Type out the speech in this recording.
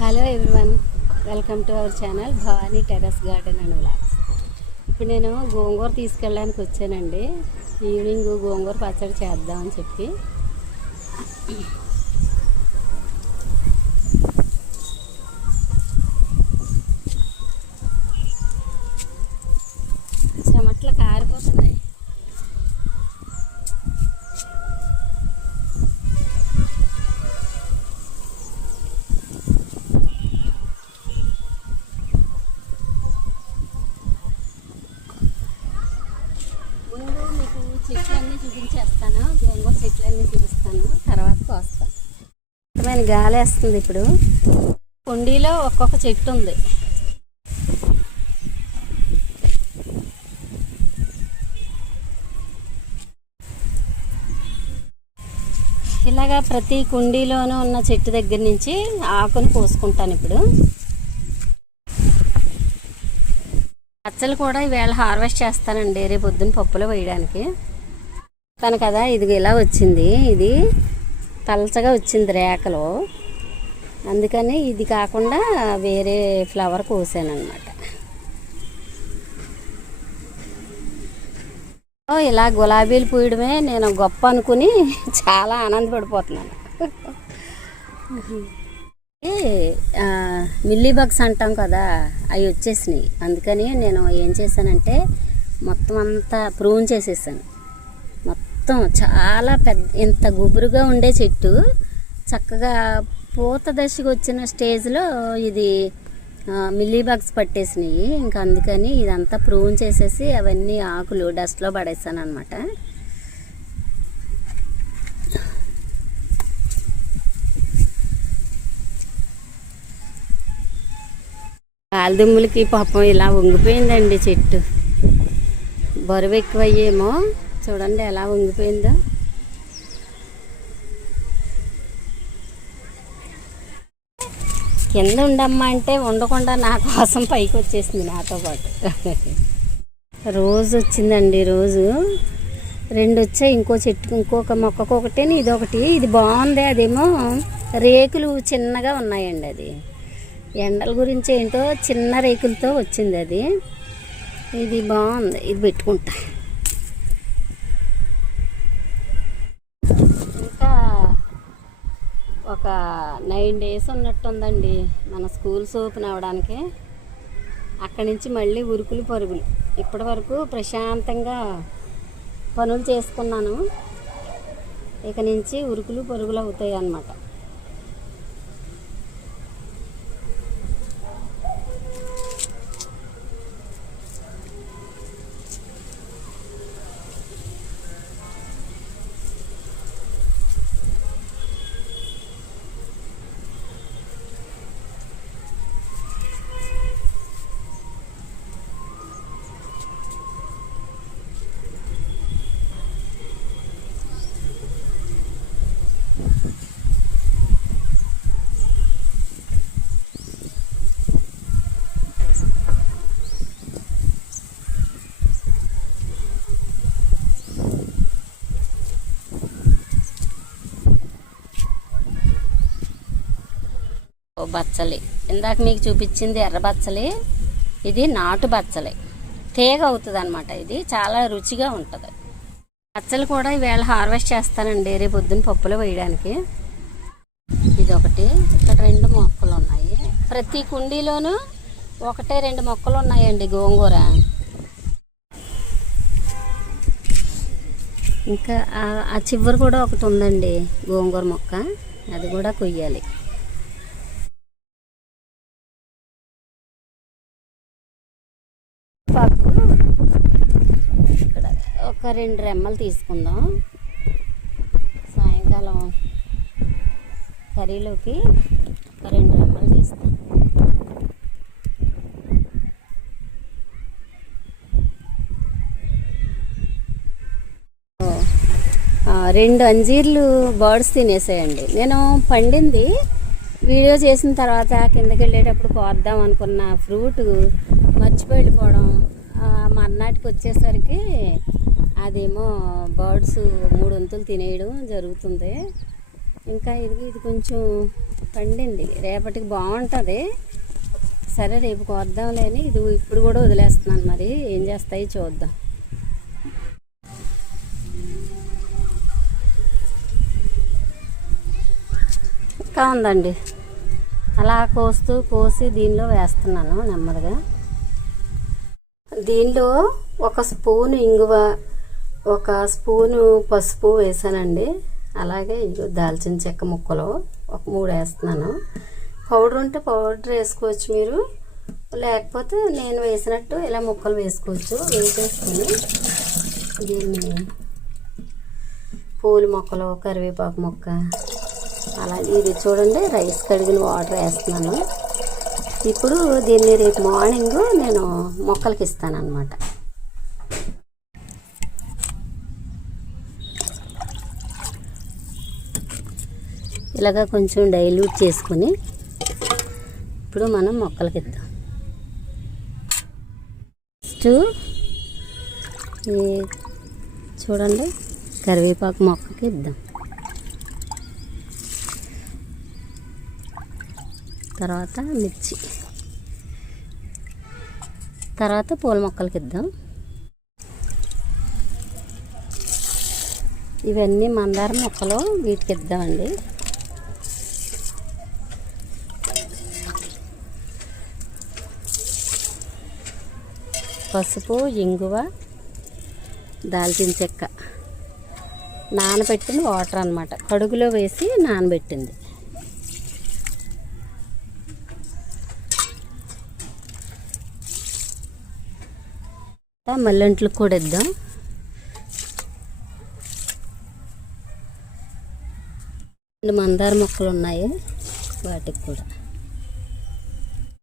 Hello everyone, welcome to our channel Bhavani terrace garden and vlogs. ఇప్పుడు నేను గోంగూర తీసుకెళ్ళడానికి వచ్చానండి. ఈవినింగ్ గోంగూర పచ్చడి చేద్దామని చెప్పి చెమట్లు కారిపోతున్నాయి. ముందు మీకు చెట్లన్నీ చూపించేస్తాను, గోంగూర చెట్లన్నీ చూపిస్తాను, తర్వాత కోస్తాను. ఇష్టమైన గాలి వేస్తుంది. ఇప్పుడు కుండీలో ఒక్కొక్క చెట్టు ఉంది. ఇలాగా ప్రతి కుండీలోనూ ఉన్న చెట్టు దగ్గర నుంచి ఆకును కోసుకుంటాను. ఇప్పుడు పచ్చలు కూడా ఈవేళ హార్వెస్ట్ చేస్తానండి, రేపు పొద్దున్న పప్పులో వేయడానికి. తను కదా ఇది ఇలా వచ్చింది, ఇది పలచగా వచ్చింది రేకలో, అందుకని ఇది కాకుండా వేరే ఫ్లవర్ కోసాను అనమాట. ఇలా గులాబీలు పూయడమే నేను గొప్ప అనుకుని చాలా ఆనందపడిపోతున్నాను. మిల్లీ బగ్స్ అంటాం కదా, అవి వచ్చేసినాయి. అందుకని నేను ఏం చేశానంటే మొత్తం అంతా ప్రూన్ చేసేసాను. మొత్తం చాలా పెద్ద, ఇంత గుబురుగా ఉండే చెట్టు చక్కగా పూత దశకు వచ్చిన స్టేజ్లో ఇది మిల్లీ బగ్స్ పట్టేసినాయి. ఇంకా అందుకని ఇదంతా ప్రూన్ చేసేసి అవన్నీ ఆకులు డస్ట్లో పడేసాను అనమాట. కాలిదుమ్ములకి పాపం ఇలా వంగిపోయిందండి చెట్టు. బరువు ఎక్కువయ్యేమో, చూడండి ఎలా వంగిపోయిందో. కింద ఉండమ్మా అంటే ఉండకుండా నా కోసం పైకి వచ్చేసింది నాతో పాటు. రోజు వచ్చిందండి, రోజు 2 వచ్చాయి. ఇంకో చెట్టుకు ఇంకొక మొక్కకు ఒకటి, ఇదొకటి. ఇది బాగుంది, అదేమో రేకులు చిన్నగా ఉన్నాయండి. అది ఎండల గురించి ఏంటో చిన్న రేకులతో వచ్చింది అది. ఇది బాగుంది, ఇది పెట్టుకుంటా. ఇంకా ఒక 9 days ఉన్నట్టుందండి మన స్కూల్స్ ఓపెన్ అవ్వడానికి. అక్కడి నుంచి మళ్ళీ ఉరుకులు పరుగులు. ఇప్పటి వరకు ప్రశాంతంగా పనులు చేసుకున్నాను, ఇక నుంచి ఉరుకులు పరుగులు అవుతాయి అన్నమాట. బచ్చలి ఇందాక మీకు చూపించింది ఎర్ర బచ్చలి, ఇది నాటు బచ్చలి, తేగ అవుతుంది అనమాట. ఇది చాలా రుచిగా ఉంటుంది. బచ్చలు కూడా ఈవేళ హార్వెస్ట్ చేస్తానండి, రేపు పొద్దున్న పప్పులో వేయడానికి. ఇదొకటి, ఇక్కడ 2 మొక్కలు ఉన్నాయి. ప్రతి కుండీలోనూ 1-2 మొక్కలు ఉన్నాయండి గోంగూర. ఇంకా ఆ చివరి కూడా ఒకటి ఉందండి గోంగూర మొక్క, అది కూడా కొయ్యాలి. ఇక్కడ ఒక 2 రెమ్మలు తీసుకుందాం, సాయంకాలం కర్రీలోకి ఒక 2 రెమ్మలు తీస్తాం. రెండు అంజీర్లు బర్డ్స్ తినేసాయండి. నేను పండింది వీడియో చేసిన తర్వాత కిందకి వెళ్ళేటప్పుడు కోద్దాం అనుకున్న ఫ్రూట్ మర్చిపోయి వెళ్ళిపోవడం, మర్నాటికి వచ్చేసరికి అదేమో బర్డ్స్ 3 వంతులు తినేయడం జరుగుతుంది. ఇంకా ఇది కొంచెం పండింది, రేపటికి బాగుంటుంది. సరే రేపు కోద్దాంలే అని ఇది ఇప్పుడు కూడా వదిలేస్తున్నాను. మరి ఏం చేస్తాయి చూద్దాం. ఇంకా ఉందండి, అలా కోసి దీనిలో వేస్తున్నాను నెమ్మదిగా. దీనిలో ఒక స్పూను ఇంగువ, ఒక స్పూను పసుపు వేసానండి. అలాగే ఇది దాల్చిన చెక్క ముక్కలు ఒక 3 వేస్తున్నాను. పౌడర్ ఉంటే పౌడర్ వేసుకోవచ్చు మీరు, లేకపోతే నేను వేసినట్టు ఇలా ముక్కలు వేసుకోవచ్చు. వేసేసుకొని దీన్ని పూల మొక్కలు, కరివేపాకు మొక్క, అలాగే ఇది చూడండి రైస్ కడిగిన వాటర్ వేస్తున్నాను. ఇప్పుడు దీన్ని రేపు మార్నింగ్ నేను మొక్కలకి ఇస్తాను అన్నమాట. ఇలాగా కొంచెం డైల్యూట్ చేసుకుని ఇప్పుడు మనం మొక్కలకి ఇద్దాం. ఫస్ట్ చూడండి కరివేపాకు మొక్కకి ఇద్దాం. తర్వాత మిర్చి, తర్వాత పూల మొక్కలకి ఇద్దాం. ఇవన్నీ మందార మొక్కలు, వీటికి ఇద్దామండి. పసుపు, ఇంగువ, దాల్చిన చెక్క, నానబెట్టిన వాటర్ అన్నమాట. కడుగులో వేసి నానబెట్టింది. మల్లెంట్లకు కూడా ఇద్దాం. మందార మొక్కలు ఉన్నాయి, వాటికి కూడా